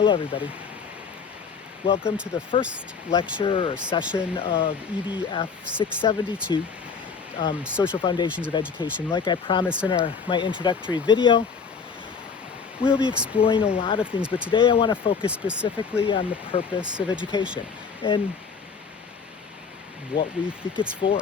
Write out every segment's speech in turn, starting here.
Hello everybody. Welcome to the first lecture or session of EDF 672, Social Foundations of Education. Like I promised in my introductory video, we'll be exploring a lot of things, but today I want to focus specifically on the purpose of education and what we think it's for.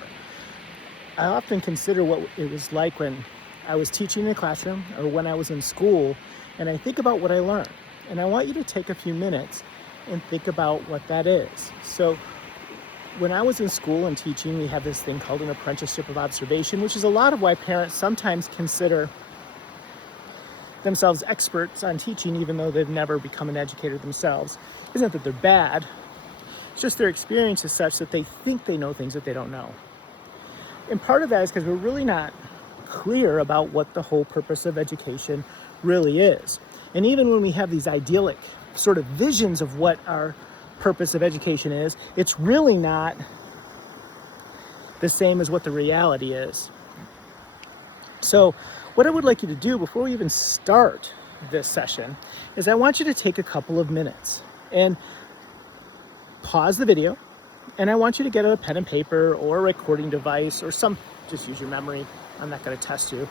I often consider what it was like when I was teaching in a classroom or when I was in school, and I think about what I learned. And I want you to take a few minutes and think about what that is. So when I was in school and teaching, we have this thing called an apprenticeship of observation, which is a lot of why parents sometimes consider themselves experts on teaching, even though they've never become an educator themselves. It isn't that they're bad, it's just their experience is such that they think they know things that they don't know. And part of that is because we're really not clear about what the whole purpose of education really is. And even when we have these idyllic sort of visions of what our purpose of education is, it's really not the same as what the reality is. So what I would like you to do before we even start this session is I want you to take a couple of minutes and pause the video, and I want you to get a pen and paper or a recording device or just use your memory. I'm not going to test you.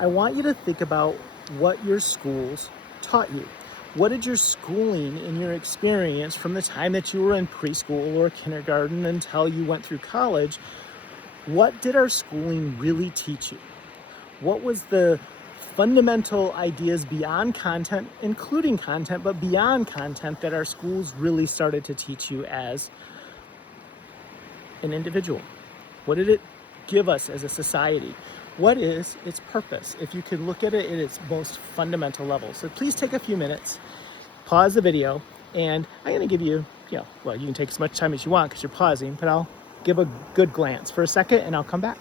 I want you to think about what your schools taught you. What did your schooling and your experience from the time that you were in preschool or kindergarten until you went through college, what did our schooling really teach you? What was the fundamental ideas beyond content, including content, but beyond content that our schools really started to teach you as an individual? What did it give us as a society? What is its purpose? If you could look at it at its most fundamental level. So please take a few minutes, pause the video, and I'm going to give you, you can take as much time as you want because you're pausing, but I'll give a good glance for a second and I'll come back.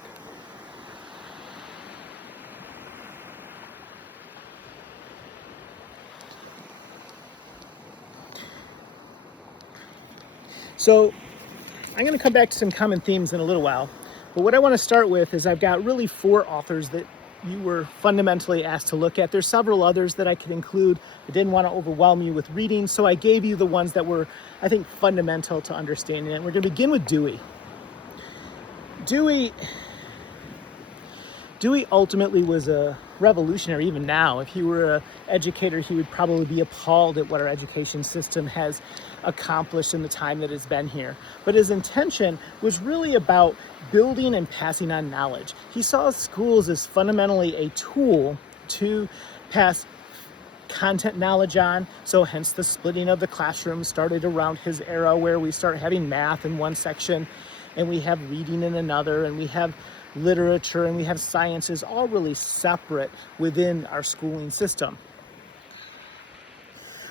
So I'm going to come back to some common themes in a little while. But what I want to start with is I've got really 4 authors that you were fundamentally asked to look at. There's several others that I could include. I didn't want to overwhelm you with reading, so I gave you the ones that were, I think, fundamental to understanding it. We're going to begin with Dewey. Dewey ultimately was a revolutionary. Even now, if he were an educator, he would probably be appalled at what our education system has accomplished in the time that it's been here. But his intention was really about building and passing on knowledge. He saw schools as fundamentally a tool to pass content knowledge on. So hence the splitting of the classroom started around his era, where we start having math in one section and we have reading in another, and we have literature and we have sciences all really separate within our schooling system.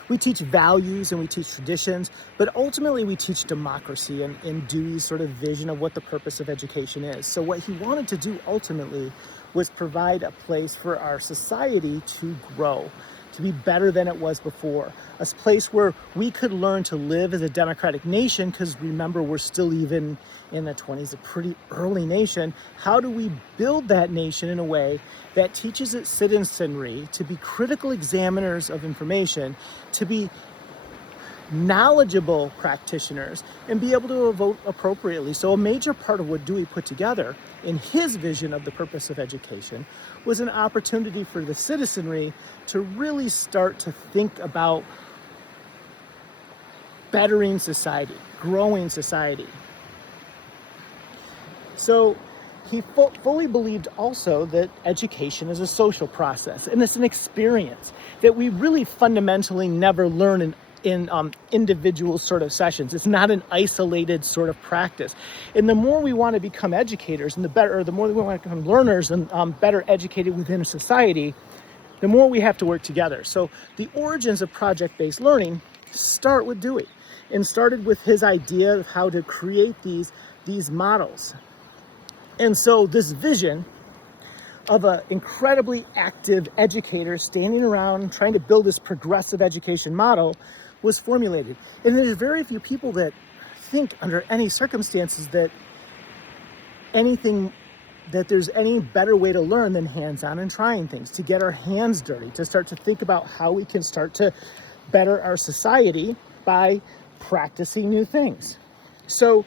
We teach values and we teach traditions, but ultimately we teach democracy in Dewey's sort of vision of what the purpose of education is. So what he wanted to do ultimately was provide a place for our society to grow, to be better than it was before, a place where we could learn to live as a democratic nation, because remember, we're still even in the 20s, a pretty early nation. How do we build that nation in a way that teaches its citizenry to be critical examiners of information, to be knowledgeable practitioners, and be able to vote appropriately? So a major part of what Dewey put together in his vision of the purpose of education was an opportunity for the citizenry to really start to think about bettering society, growing society. So he fully believed also that education is a social process, and it's an experience that we really fundamentally never learn in individual sort of sessions. It's not an isolated sort of practice. And the more we want to become educators, and the more we want to become learners and better educated within a society, the more we have to work together. So the origins of project-based learning start with Dewey, and started with his idea of how to create these models. And so this vision of an incredibly active educator standing around trying to build this progressive education model was formulated. And there's very few people that think under any circumstances that there's any better way to learn than hands-on and trying things, to get our hands dirty, to start to think about how we can start to better our society by practicing new things. So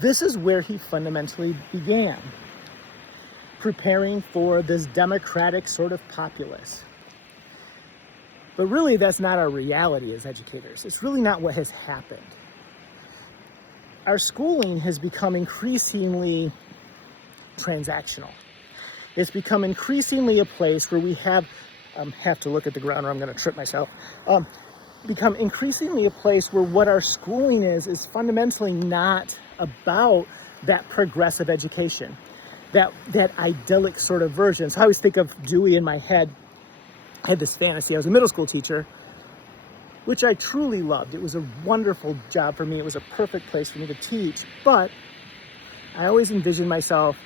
this is where he fundamentally began, preparing for this democratic sort of populace. But really, that's not our reality as educators. It's really not what has happened. Our schooling has become increasingly transactional. It's become increasingly a place where we have to look at the ground or I'm going to trip myself. Become increasingly a place where what our schooling is fundamentally not about that progressive education, that idyllic sort of version. So I always think of Dewey in my head. I had this fantasy. I was a middle school teacher, which I truly loved. It was a wonderful job for me. It was a perfect place for me to teach. But I always envisioned myself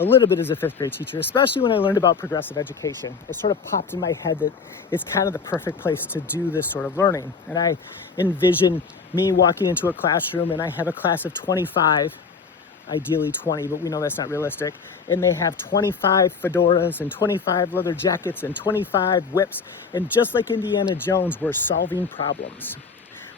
a little bit as a fifth grade teacher, especially when I learned about progressive education. It sort of popped in my head that it's kind of the perfect place to do this sort of learning. And I envisioned me walking into a classroom and I have a class of 25, ideally 20, but we know that's not realistic. And they have 25 fedoras and 25 leather jackets and 25 whips. And just like Indiana Jones, we're solving problems.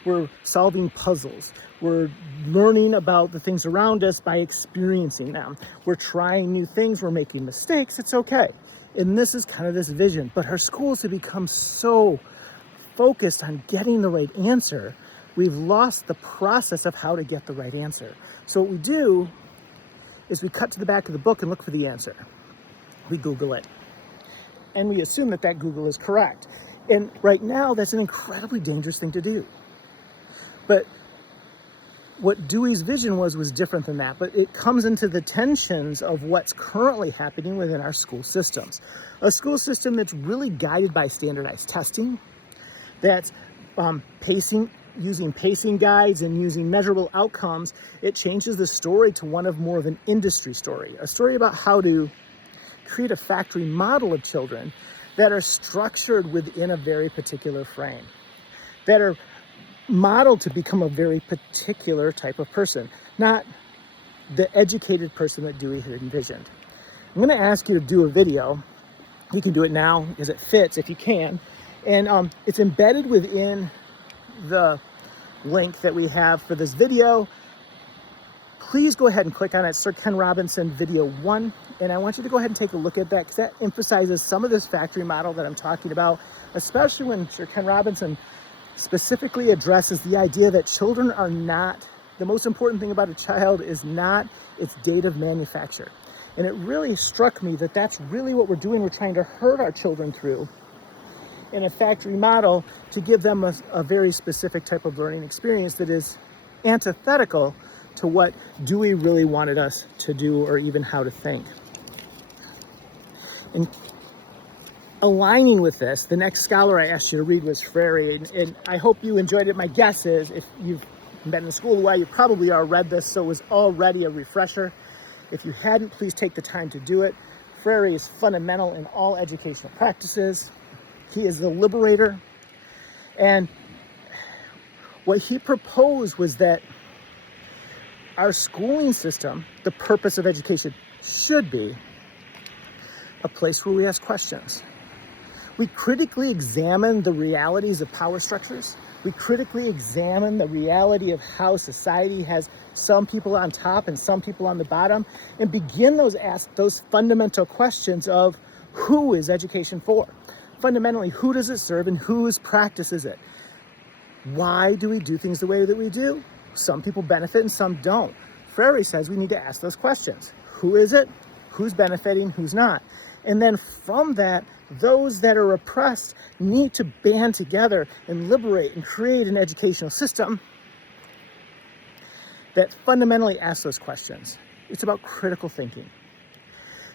We're solving puzzles. We're learning about the things around us by experiencing them. We're trying new things. We're making mistakes. It's okay. And this is kind of this vision. But our schools have become so focused on getting the right answer, we've lost the process of how to get the right answer. So what we do is we cut to the back of the book and look for the answer. We Google it. And we assume that Google is correct. And right now, that's an incredibly dangerous thing to do. But what Dewey's vision was different than that. But it comes into the tensions of what's currently happening within our school systems. A school system that's really guided by standardized testing, that's using pacing guides and using measurable outcomes. It changes the story to one of more of an industry story, a story about how to create a factory model of children that are structured within a very particular frame, that are modeled to become a very particular type of person, not the educated person that Dewey had envisioned. I'm going to ask you to do a video. You can do it now because it fits if you can. And it's embedded within the link that we have for this video. Please go ahead and click on it, Sir Ken Robinson video 1. And I want you to go ahead and take a look at that because that emphasizes some of this factory model that I'm talking about, especially when Sir Ken Robinson specifically addresses the idea that children are not, the most important thing about a child is not its date of manufacture. And it really struck me that that's really what we're doing. We're trying to herd our children through in a factory model to give them a very specific type of learning experience that is antithetical to what Dewey really wanted us to do or even how to think. And aligning with this, the next scholar I asked you to read was Freire, and I hope you enjoyed it. My guess is if you've been in school a while, you probably already read this, so it was already a refresher. If you hadn't, please take the time to do it. Freire is fundamental in all educational practices. He is the liberator. And what he proposed was that our schooling system, the purpose of education, should be a place where we ask questions. We critically examine the realities of power structures. We critically examine the reality of how society has some people on top and some people on the bottom, and begin those fundamental questions of who is education for? Fundamentally, who does it serve and whose practice is it? Why do we do things the way that we do? Some people benefit and some don't. Freire says we need to ask those questions. Who is it? Who's benefiting? Who's not? And then from that, those that are oppressed need to band together and liberate and create an educational system that fundamentally asks those questions. It's about critical thinking.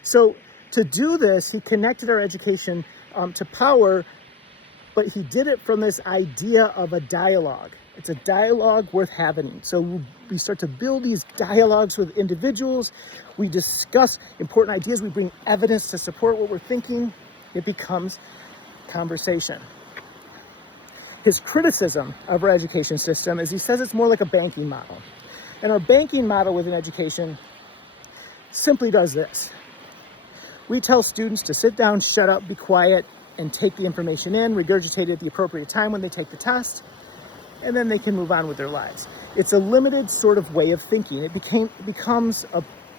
So to do this, he connected our education to power, but he did it from this idea of a dialogue. It's a dialogue worth having. So we start to build these dialogues with individuals. We discuss important ideas. We bring evidence to support what we're thinking. It becomes conversation. His criticism of our education system is he says it's more like a banking model. And our banking model within education simply does this. We tell students to sit down, shut up, be quiet, and take the information in, regurgitate it at the appropriate time when they take the test, and then they can move on with their lives. It's a limited sort of way of thinking.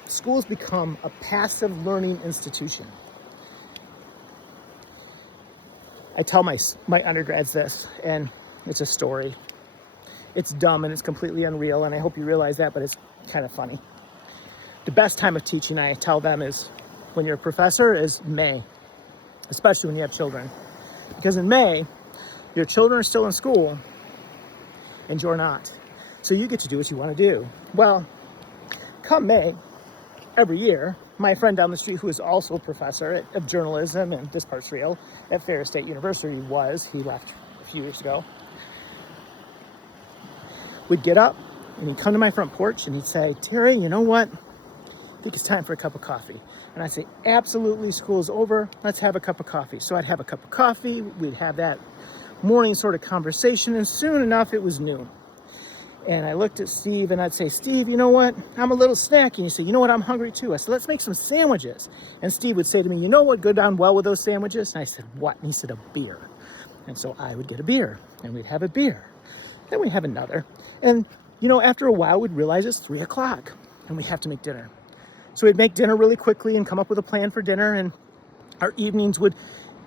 Schools become a passive learning institution. I tell my undergrads this, and it's a story. It's dumb and it's completely unreal, and I hope you realize that, but it's kind of funny. The best time of teaching, I tell them, is when you're a professor, is May, especially when you have children. Because in May, your children are still in school and you're not. So you get to do what you want to do. Well, come May, every year, my friend down the street, who is also a professor of journalism, and this part's real, at Ferris State University he left a few years ago, would get up and he'd come to my front porch and he'd say, "Terry, you know what? I think it's time for a cup of coffee." And I'd say, "Absolutely, school's over. Let's have a cup of coffee." So I'd have a cup of coffee. We'd have that morning sort of conversation, and soon enough, it was noon. And I looked at Steve and I'd say, "Steve, you know what? I'm a little snacky." And he'd say, "You know what? I'm hungry too." I said, "Let's make some sandwiches." And Steve would say to me, "You know what would go down well with those sandwiches?" And I said, "What?" And he said, "A beer." And so I would get a beer, and we'd have a beer. Then we'd have another. And, after a while, we'd realize it's 3 o'clock and we have to make dinner. So we'd make dinner really quickly and come up with a plan for dinner, and our evenings would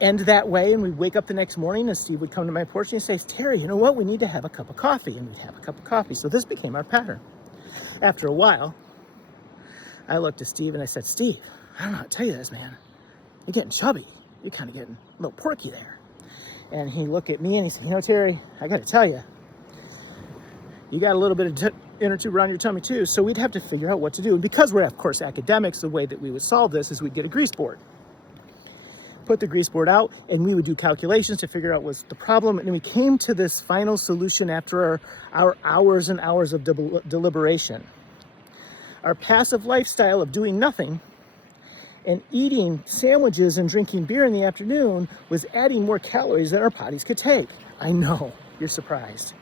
end that way, and we'd wake up the next morning and Steve would come to my porch and he'd say, "Terry, you know what? We need to have a cup of coffee." And we'd have a cup of coffee. So this became our pattern. After a while, I looked at Steve and I said, "Steve, I don't know how to tell you this, man. You're getting chubby. You're kind of getting a little porky there." And he looked at me and he said, "Terry, I got to tell you, you got a little bit of inner tube around your tummy too." So we'd have to figure out what to do. And because we're, of course, academics, the way that we would solve this is we'd get a grease board, put the grease board out, and we would do calculations to figure out what's the problem. And we came to this final solution after our hours and hours of deliberation. Our passive lifestyle of doing nothing and eating sandwiches and drinking beer in the afternoon was adding more calories than our bodies could take. I know, you're surprised.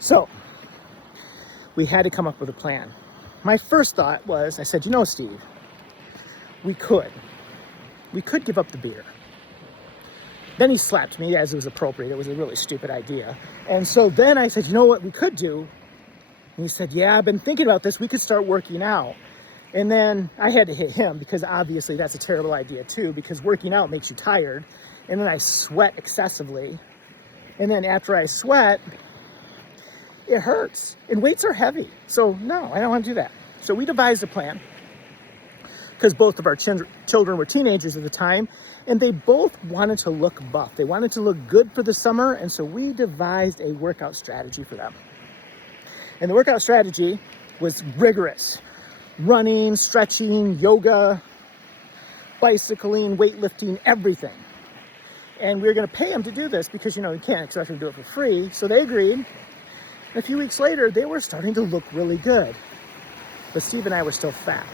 So we had to come up with a plan. My first thought was, I said, "Steve, we could give up the beer." Then he slapped me, as it was appropriate. It was a really stupid idea. And so then I said, "You know what we could do?" And he said, "Yeah, I've been thinking about this. We could start working out." And then I had to hit him, because obviously that's a terrible idea too, because working out makes you tired. And then I sweat excessively. And then after I sweat, it hurts, and weights are heavy. So no, I don't want to do that. So we devised a plan, because both of our children were teenagers at the time, and they both wanted to look buff. They wanted to look good for the summer, and so we devised a workout strategy for them. And the workout strategy was rigorous. Running, stretching, yoga, bicycling, weightlifting, everything. And we were going to pay them to do this because, you can't expect them to do it for free. So they agreed. And a few weeks later, they were starting to look really good. But Steve and I were still fat.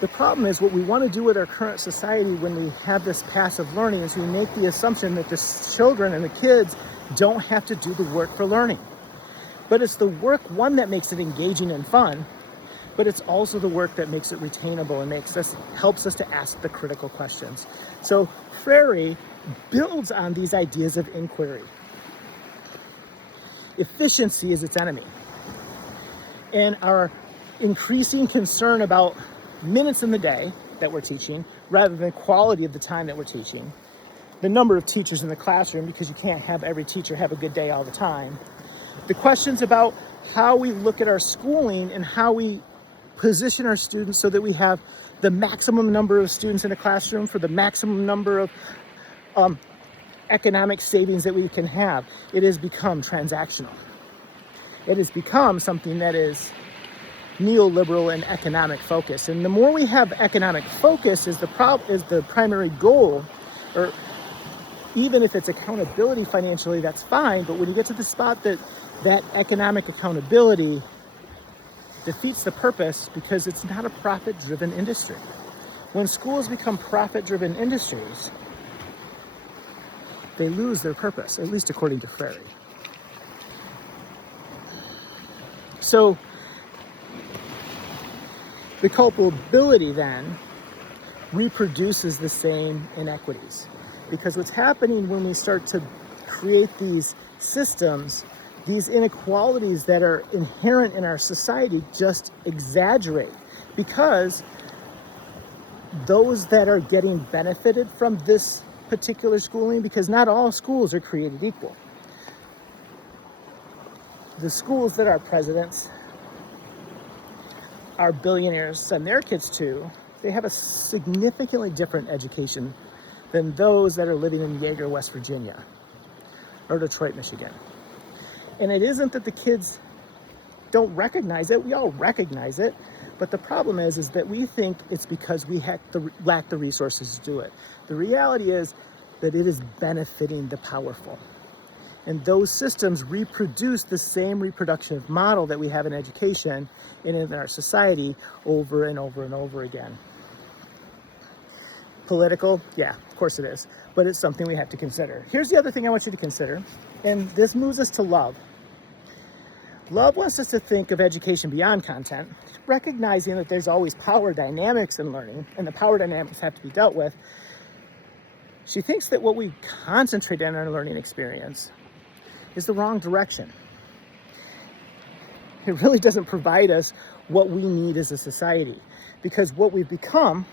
The problem is, what we want to do with our current society when we have this passive learning is we make the assumption that the children and the kids don't have to do the work for learning. But it's the work, one, that makes it engaging and fun, but it's also the work that makes it retainable and helps us to ask the critical questions. So Freire builds on these ideas of inquiry. Efficiency is its enemy. And our increasing concern about minutes in the day that we're teaching, rather than quality of the time that we're teaching, the number of teachers in the classroom, because you can't have every teacher have a good day all the time, the questions about how we look at our schooling and how we position our students so that we have the maximum number of students in a classroom for the maximum number of economic savings that we can have. It has become transactional. It has become something that is neoliberal and economic focus. And the more we have economic focus is the primary goal, or even if it's accountability financially, that's fine. But when you get to the spot that economic accountability defeats the purpose, because it's not a profit-driven industry. When schools become profit-driven industries, they lose their purpose, at least according to Freire. The culpability then reproduces the same inequities. Because what's happening when we start to create these systems, these inequalities that are inherent in our society just exaggerate. Because those that are getting benefited from this particular schooling, because not all schools are created equal. The schools that our presidents, our billionaires send their kids to, they have a significantly different education than those that are living in Yeager, West Virginia, or Detroit, Michigan. And it isn't that the kids don't recognize it, we all recognize it, but the problem is that we think it's because we lack the resources to do it. The reality is that it is benefiting the powerful. And those systems reproduce the same reproductive model that we have in education and in our society over and over and over again. Political, yeah, of course it is, but it's something we have to consider. Here's the other thing I want you to consider, and this moves us to love. Love wants us to think of education beyond content, recognizing that there's always power dynamics in learning, and the power dynamics have to be dealt with. She thinks that what we concentrate on in our learning experience is the wrong direction. It really doesn't provide us what we need as a society, because what we've become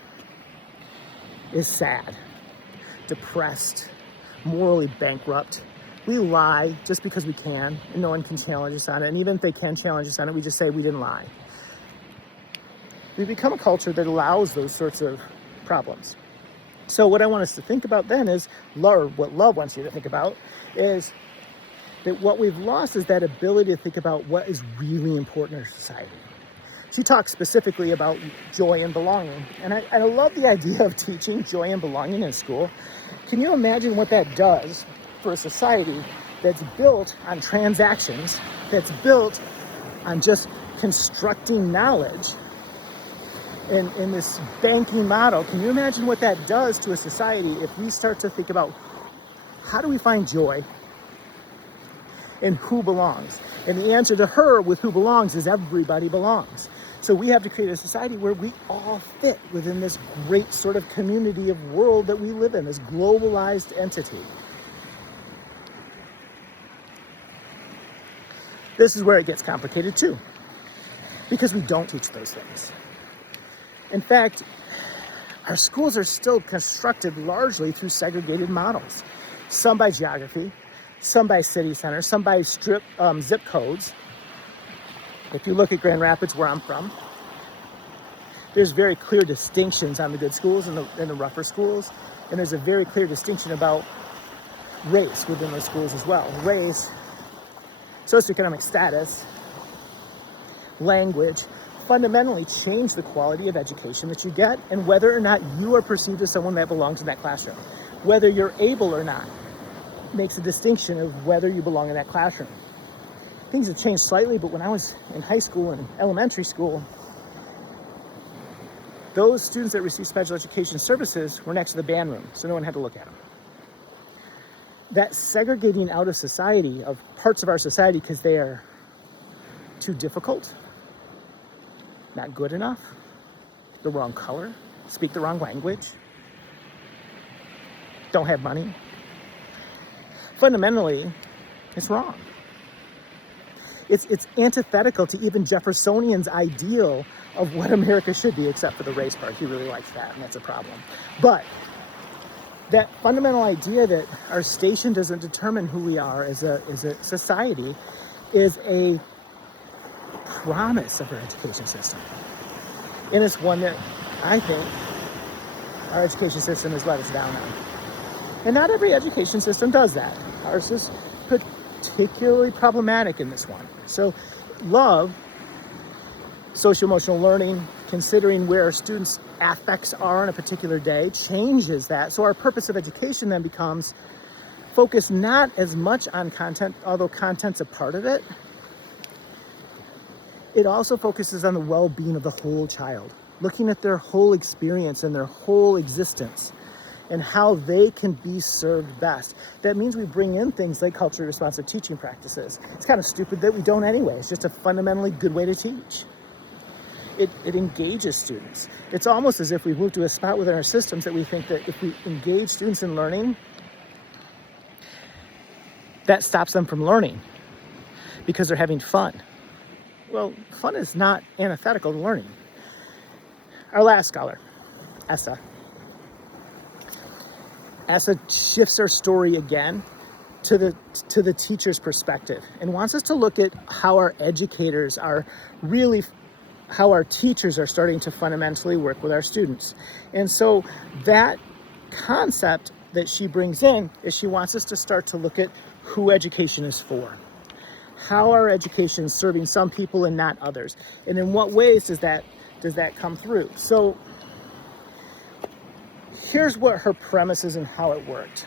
is sad, depressed, morally bankrupt. We lie just because we can, and no one can challenge us on it. And even if they can challenge us on it, we just say we didn't lie. We become a culture that allows those sorts of problems. So what I want us to think about then is, what love wants you to think about, is that what we've lost is that ability to think about what is really important in our society. She talks specifically about joy and belonging. And I love the idea of teaching joy and belonging in school. Can you imagine what that does for a society that's built on transactions, that's built on just constructing knowledge in this banking model? Can you imagine what that does to a society if we start to think about how do we find joy and who belongs? And the answer to her with who belongs is everybody belongs. So we have to create a society where we all fit within this great sort of community of world that we live in, this globalized entity. This is where it gets complicated too, because we don't teach those things. In fact, our schools are still constructed largely through segregated models. Some by geography, some by city center, some by zip codes. If you look at Grand Rapids, where I'm from, there's very clear distinctions on the good schools and the rougher schools. And there's a very clear distinction about race within those schools as well. Race, socioeconomic status, language, fundamentally change the quality of education that you get and whether or not you are perceived as someone that belongs in that classroom. Whether you're able or not makes a distinction of whether you belong in that classroom. Things have changed slightly, but when I was in high school and elementary school, those students that received special education services were next to the band room, so no one had to look at them. That segregating out of society, of parts of our society, because they are too difficult, not good enough, the wrong color, speak the wrong language, don't have money. Fundamentally, it's wrong. It's antithetical to even Jeffersonian's ideal of what America should be, except for the race part. He really likes that, and that's a problem. But that fundamental idea that our station doesn't determine who we are as a society is a promise of our education system. And it's one that I think our education system has let us down on. And not every education system does that. Ours is particularly problematic in this one. So love, social-emotional learning, considering where our students' affects are on a particular day, changes that. So our purpose of education then becomes focused not as much on content, although content's a part of it. It also focuses on the well-being of the whole child, looking at their whole experience and their whole existence and how they can be served best. That means we bring in things like culturally responsive teaching practices. It's kind of stupid that we don't anyway. It's just a fundamentally good way to teach. it engages students. It's almost as if we've moved to a spot within our systems that we think that if we engage students in learning, that stops them from learning because they're having fun. Well, fun is not antithetical to learning. Our last scholar, Essa. Essa shifts our story again to the teacher's perspective and wants us to look at how our educators are really, how our teachers are starting to fundamentally work with our students. And so that concept that she brings in is she wants us to start to look at who education is for. How our education is serving some people and not others. And in what ways does that come through? So here's what her premise is and how it worked.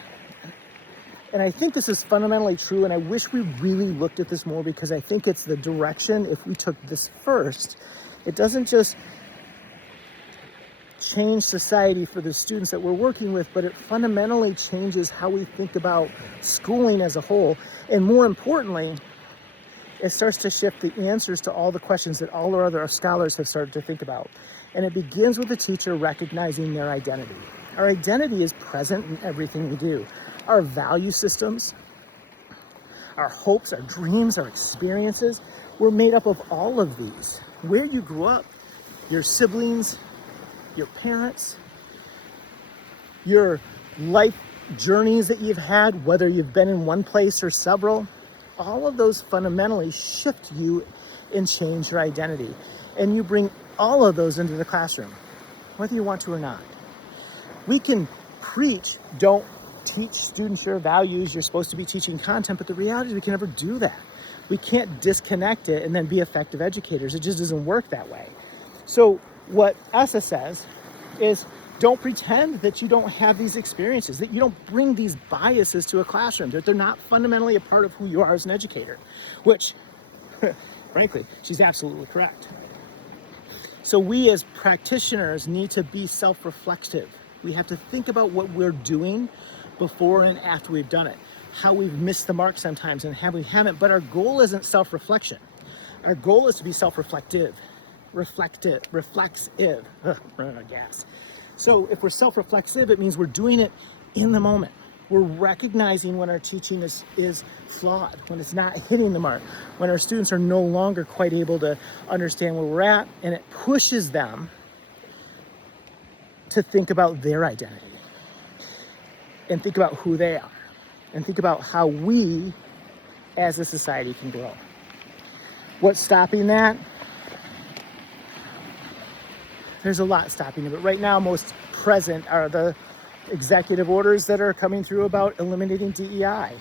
And I think this is fundamentally true, and I wish we really looked at this more, because I think it's the direction, if we took this first, it doesn't just change society for the students that we're working with, but it fundamentally changes how we think about schooling as a whole. And more importantly, it starts to shift the answers to all the questions that all our other scholars have started to think about. And it begins with the teacher recognizing their identity. Our identity is present in everything we do. Our value systems, our hopes, our dreams, our experiences, we're made up of all of these. Where you grew up, your siblings, your parents, your life journeys that you've had, whether you've been in one place or several, all of those fundamentally shift you and change your identity. And you bring all of those into the classroom, whether you want to or not. We can preach, don't teach students your values, you're supposed to be teaching content, but the reality is we can never do that. We can't disconnect it and then be effective educators. It just doesn't work that way. So what Essa says is, don't pretend that you don't have these experiences, that you don't bring these biases to a classroom, that they're not fundamentally a part of who you are as an educator, which, frankly, she's absolutely correct. So we as practitioners need to be self-reflective. We have to think about what we're doing before and after we've done it, how we've missed the mark sometimes and how we haven't, but our goal isn't self-reflection. Our goal is to be self-reflective, reflexive, running out of gas. So if we're self-reflexive, it means we're doing it in the moment. We're recognizing when our teaching is flawed, when it's not hitting the mark, when our students are no longer quite able to understand where we're at, and it pushes them to think about their identity and think about who they are and think about how we as a society can grow. What's stopping that? There's a lot stopping it, but right now most present are the executive orders that are coming through about eliminating DEI.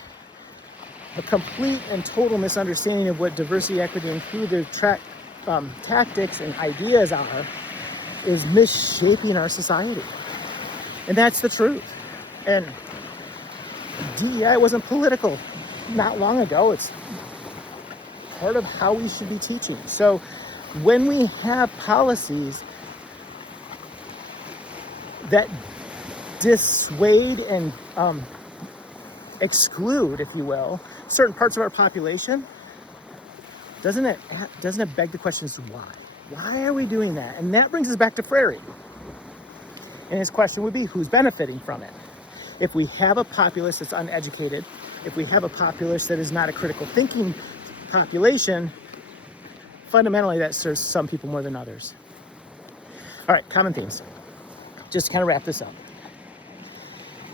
A complete and total misunderstanding of what diversity, equity, and inclusive tactics and ideas are is misshaping our society. And that's the truth. And DEI wasn't political not long ago. It's part of how we should be teaching. So when we have policies that dissuade and exclude, if you will, certain parts of our population, doesn't it beg the question as to why? Why are we doing that? And that brings us back to Freire. And his question would be, who's benefiting from it? If we have a populace that's uneducated, if we have a populace that is not a critical thinking population, fundamentally that serves some people more than others. All right, common themes. Just to kind of wrap this up.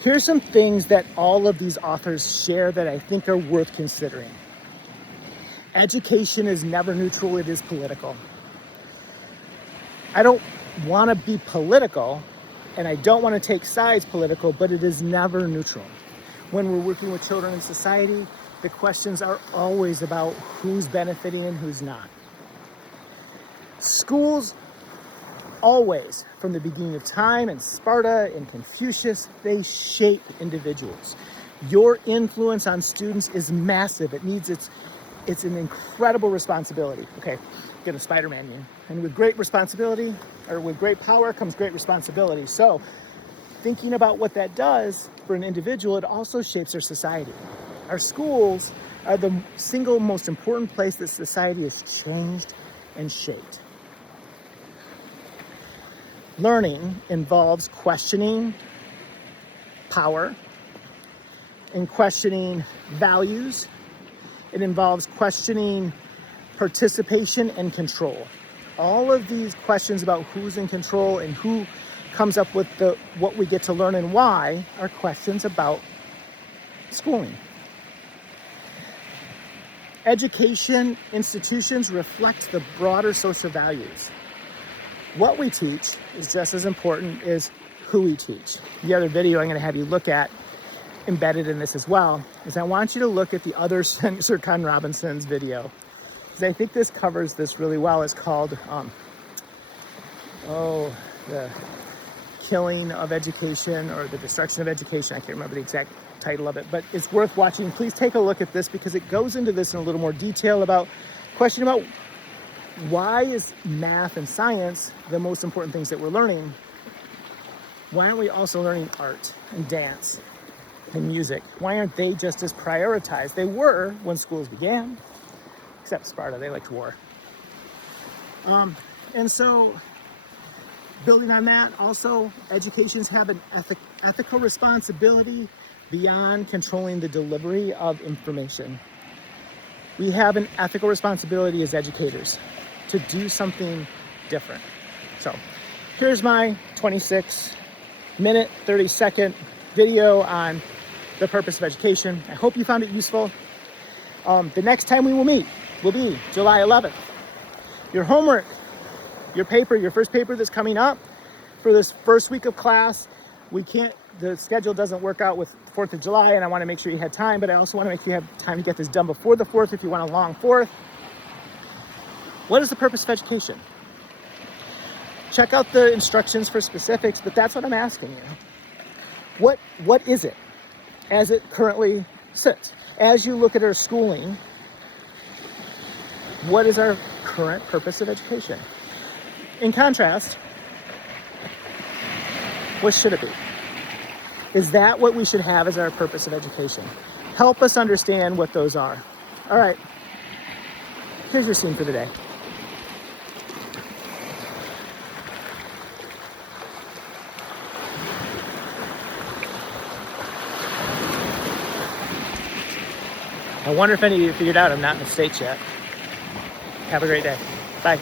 Here's some things that all of these authors share that I think are worth considering. Education is never neutral, it is political. I don't want to be political, and I don't want to take sides political, but it is never neutral. When we're working with children in society, the questions are always about who's benefiting and who's not. Schools always, from the beginning of time, and Sparta and Confucius, they shape individuals. Your influence on students is massive. It's an incredible responsibility. Okay, get a Spider-Man in. And with great responsibility, or with great power, comes great responsibility. So thinking about what that does for an individual, it also shapes our society. Our schools are the single most important place that society is changed and shaped. learning involves questioning power and questioning values. It involves questioning participation and control. All of these questions about who's in control and who comes up with what we get to learn and why are questions about schooling. Education institutions reflect the broader social values. What we teach is just as important as who we teach. The other video I'm going to have you look at, embedded in this as well, is I want you to look at the other Sir Ken Robinson's video, because I think this covers this really well. It's called the killing of education, or the destruction of education. I can't remember the exact title of it, but it's worth watching. Please take a look at this, because it goes into this in a little more detail about question about why is math and science the most important things that we're learning? Why aren't we also learning art and dance and music? Why aren't they just as prioritized? They were when schools began, except Sparta, they liked war. And so building on that, also educations have an ethical responsibility beyond controlling the delivery of information. We have an ethical responsibility as educators to do something different. So here's my 26-minute, 30-second video on the purpose of education. I hope you found it useful. The next time we will meet will be July 11th. Your homework, your paper, your first paper that's coming up for this first week of class, the schedule doesn't work out with 4th of July, and I want to make sure you had time, but I also want to make sure you have time to get this done before the 4th if you want a long 4th. What is the purpose of education? Check out the instructions for specifics, but that's what I'm asking you. What is it as it currently sits? As you look at our schooling, what is our current purpose of education? In contrast, what should it be? Is that what we should have as our purpose of education? Help us understand what those are. All right, here's your scene for the day. I wonder if any of you figured out I'm not in the States yet. Have a great day. Bye.